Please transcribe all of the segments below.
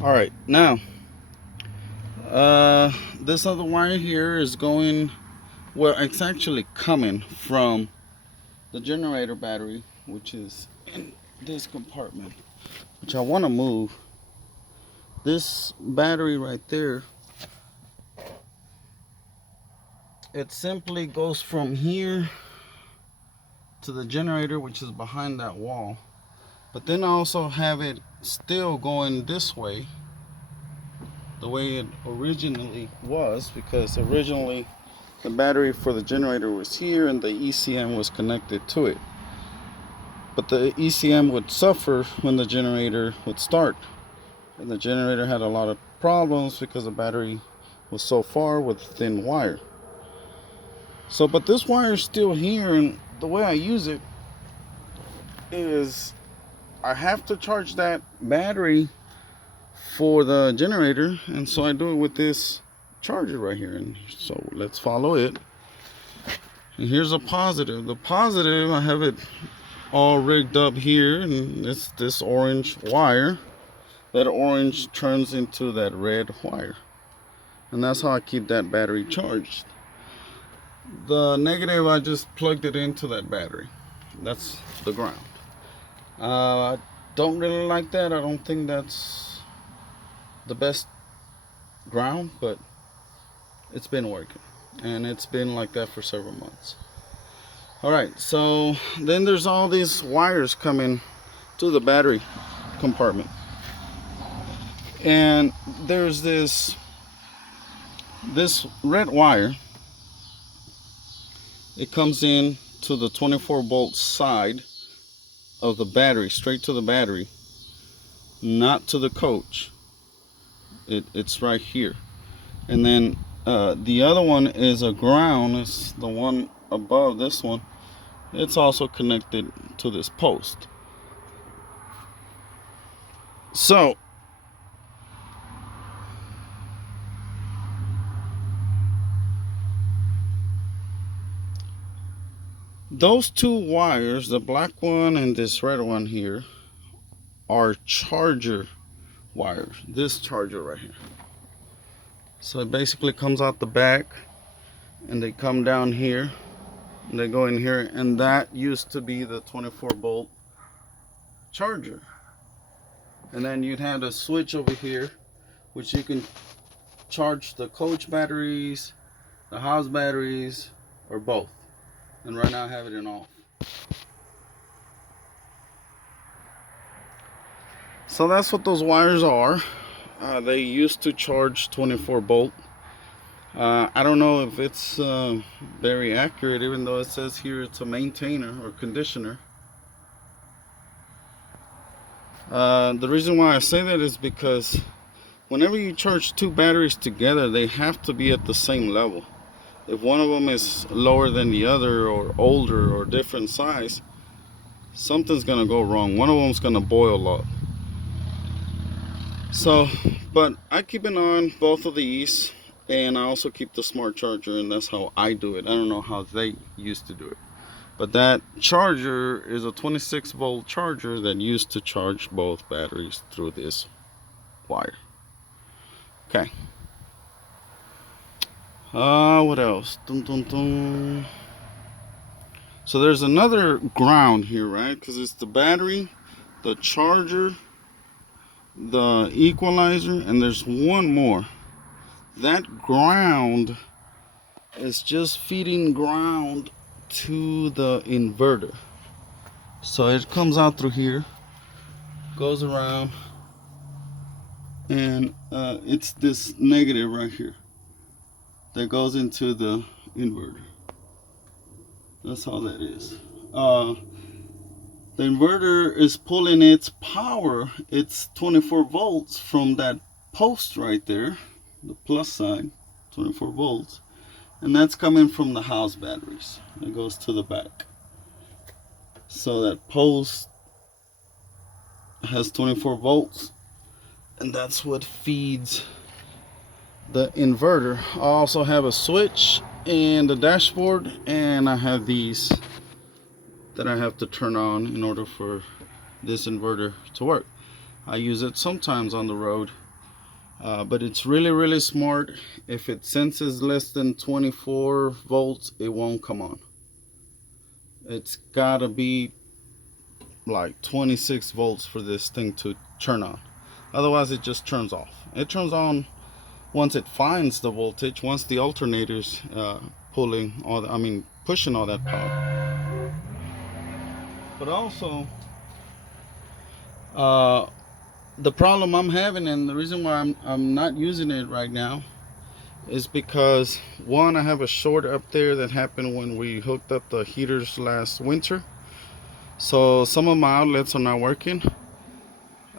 All right, now this other wire here is going, well, it's actually coming from the generator battery, which is in this compartment, which I want to move. This battery right there, it simply goes from here to the generator, which is behind that wall. But then I also have it still going this way, the way it originally was, because originally the battery for the generator was here and the ECM was connected to it. But the ECM would suffer when the generator would start. And the generator had a lot of problems because the battery was so far with thin wire. So, but this wire is still here, and the way I use it is I have to charge that battery for the generator, and so I do it with this charger right here. And so let's follow it. And here's a positive. The positive, I have it all rigged up here, and it's this orange wire. That orange turns into that red wire, and that's how I keep that battery charged. The negative, I just plugged it into that battery. That's the ground. I don't really like that. I don't think that's the best ground, but it's been working, and it's been like that for several months. All right, so then there's all these wires coming to the battery compartment, and there's this red wire. It comes in to the 24-volt side of the battery, straight to the battery, not to the coach. It's right here. And then the other one is a ground. It's the one above this one. It's also connected to this post. So those two wires, the black one and this red one here, are charger wires. This charger right here. So it basically comes out the back, and they come down here, and they go in here, and that used to be the 24-volt charger. And then you'd have a switch over here, which you can charge the coach batteries, the house batteries, or both. And right now I have it in off. So that's what those wires are. They used to charge 24-volt. I don't know if it's very accurate, even though it says here it's a maintainer or conditioner. The reason why I say that is because whenever you charge two batteries together, they have to be at the same level. If one of them is lower than the other, or older, or different size, something's gonna go wrong. One of them's gonna boil up. So, but I keep an eye on both of these, and I also keep the smart charger, and that's how I do it. I don't know how they used to do it. But that charger is a 26-volt charger that used to charge both batteries through this wire. Okay. What else? Dun, dun, dun. So there's another ground here, right? Because it's the battery, the charger, the equalizer, and there's one more. That ground is just feeding ground to the inverter. So it comes out through here, goes around, and it's this negative right here that goes into the inverter. That's how that is. The inverter is pulling its power, its 24 volts, from that post right there, the plus side, 24 volts, and that's coming from the house batteries. It goes to the back. So that post has 24 volts, and that's what feeds the inverter. I also have a switch and the dashboard, and I have these that I have to turn on in order for this inverter to work. I use it sometimes on the road But it's really smart. If it senses less than 24 volts, it won't come on. It's gotta be like 26 volts for this thing to turn on. Otherwise, it just turns off. It turns on once it finds the voltage, once the alternator's pulling all the, I mean, pushing all that power. But also, the problem I'm having, and the reason why I'm not using it right now, is because one, I have a short up there that happened when we hooked up the heaters last winter. So some of my outlets are not working.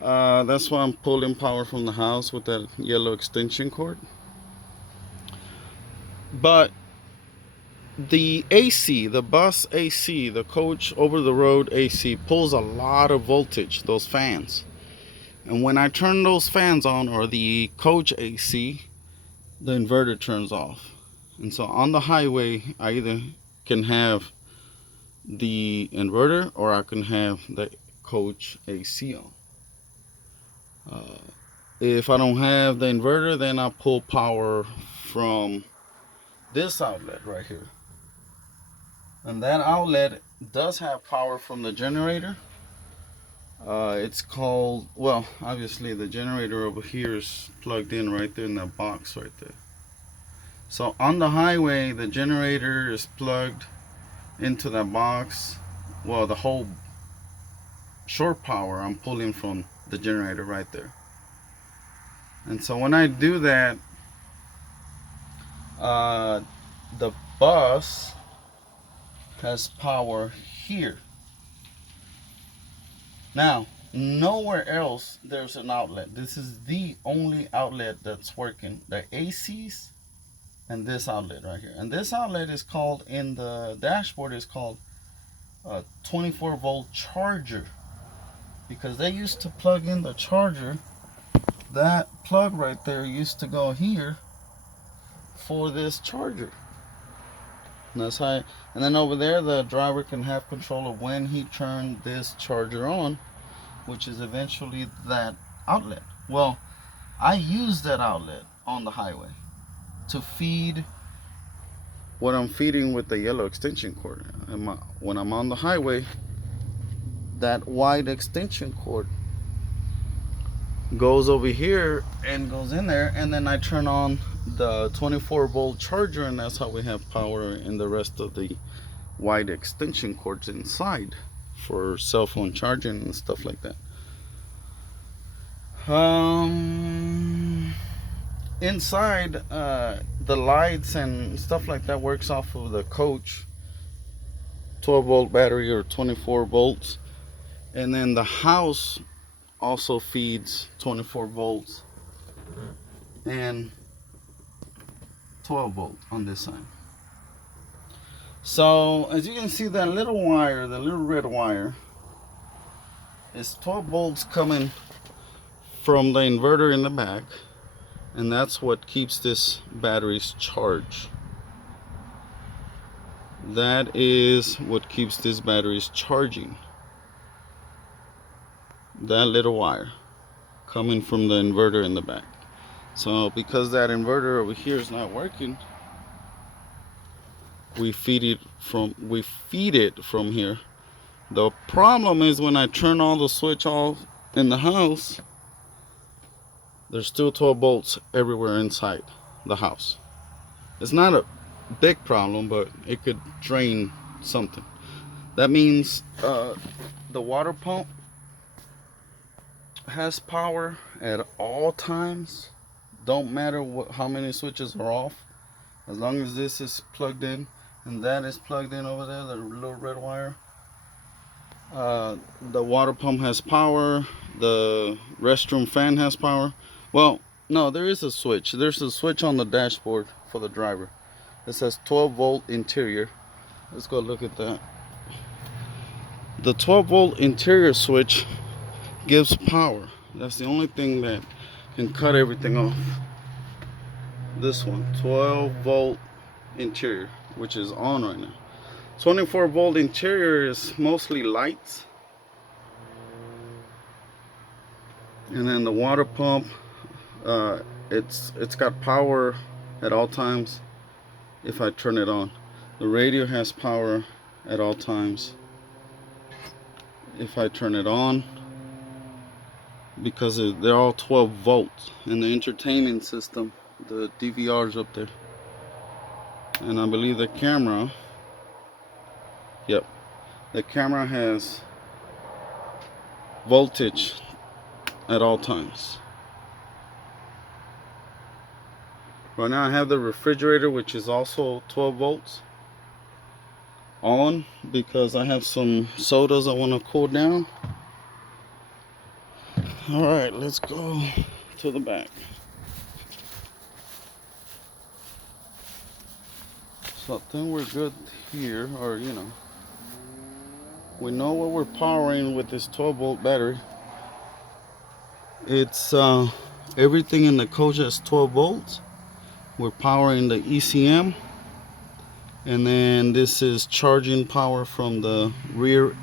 That's why I'm pulling power from the house with that yellow extension cord. But the AC, the bus AC, the coach over the road AC pulls a lot of voltage, those fans. And when I turn those fans on, or the coach AC, the inverter turns off. And so on the highway, I either can have the inverter or I can have the coach AC on. If I don't have the inverter, then I pull power from this outlet right here. And that outlet does have power from the generator. It's called, well, obviously the generator over here is plugged in right there in that box right there. So on the highway, the generator is plugged into that box. Well, the whole short power I'm pulling from the generator right there. And so when I do that, the bus has power here. Now, nowhere else there's an outlet. This is the only outlet that's working. The ACs and this outlet right here. And this outlet is called, in the dashboard, is called a 24 volt charger, because they used to plug in the charger. That plug right there used to go here for this charger. And that's how, and then over there the driver can have control of when he turned this charger on, which is eventually that outlet. Well, I use that outlet on the highway to feed what I'm feeding with the yellow extension cord. And when I'm on the highway, that white extension cord goes over here and goes in there, and then I turn on the 24 volt charger, and that's how we have power in the rest of the white extension cords inside for cell phone charging and stuff like that. Inside, the lights and stuff like that works off of the coach 12 volt battery or 24 volts, and then the house also feeds 24 volts and 12 volt on this side. So as you can see, that little wire, the little red wire, is 12 volts coming from the inverter in the back, and that's what keeps this batteries charged. That is what keeps this batteries charging. That little wire coming from the inverter in the back. So because that inverter over here is not working, we feed it from here. The problem is when I turn all the switch off in the house, there's still 12 volts everywhere inside the house. It's not a big problem, but it could drain something. That means the water pump has power at all times. Don't matter how many switches are off, as long as this is plugged in and that is plugged in over there, the little red wire. The water pump has power. The restroom fan has power. Well, no, there is a switch. There's a switch on the dashboard for the driver. It says 12 volt interior. Let's go look at that. The 12 volt interior switch gives power. That's the only thing that can cut everything off. This one, 12 volt interior, which is on right now. 24 volt interior is mostly lights, and then the water pump, It's got power at all times if I turn it on. The radio has power at all times if I turn it on, because they're all 12 volts. And the entertainment system, the DVR's up there, and I believe the camera, yep, the camera has voltage at all times. Right now I have the refrigerator, which is also 12 volts on, because I have some sodas I want to cool down. All right, let's go to the back. So I think we're good here, or we know what we're powering with this 12 volt battery. It's everything in the coach has 12 volts. We're powering the ECM, and then this is charging power from the rear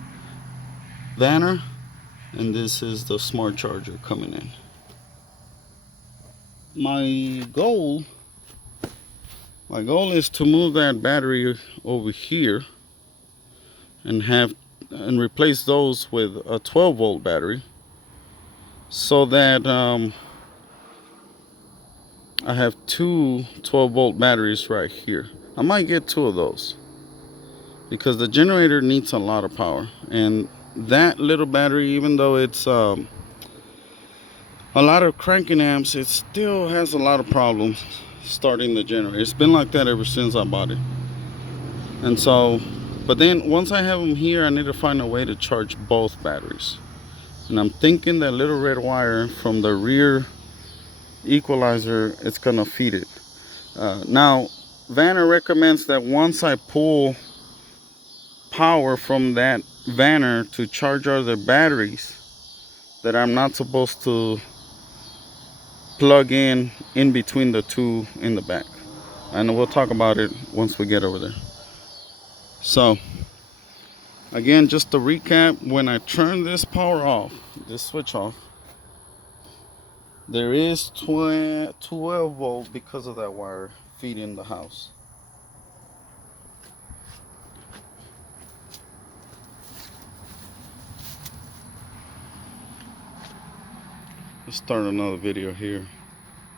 vanner, and this is the smart charger coming in. My goal is to move that battery over here and replace those with a 12 volt battery, so that I have two 12 volt batteries right here. I might get two of those, because the generator needs a lot of power, and that little battery, even though it's a lot of cranking amps, it still has a lot of problems starting the generator. It's been like that ever since I bought it. And so, but then once I have them here, I need to find a way to charge both batteries. And I'm thinking that little red wire from the rear equalizer, it's gonna feed it. Now, Vanner recommends that once I pull power from that Vanner to charge other batteries, that I'm not supposed to plug in between the two in the back. And we'll talk about it once we get over there. So again, just to recap, when I turn this power off, this switch off, there is 12 volt because of that wire feeding the house. Let's start another video here.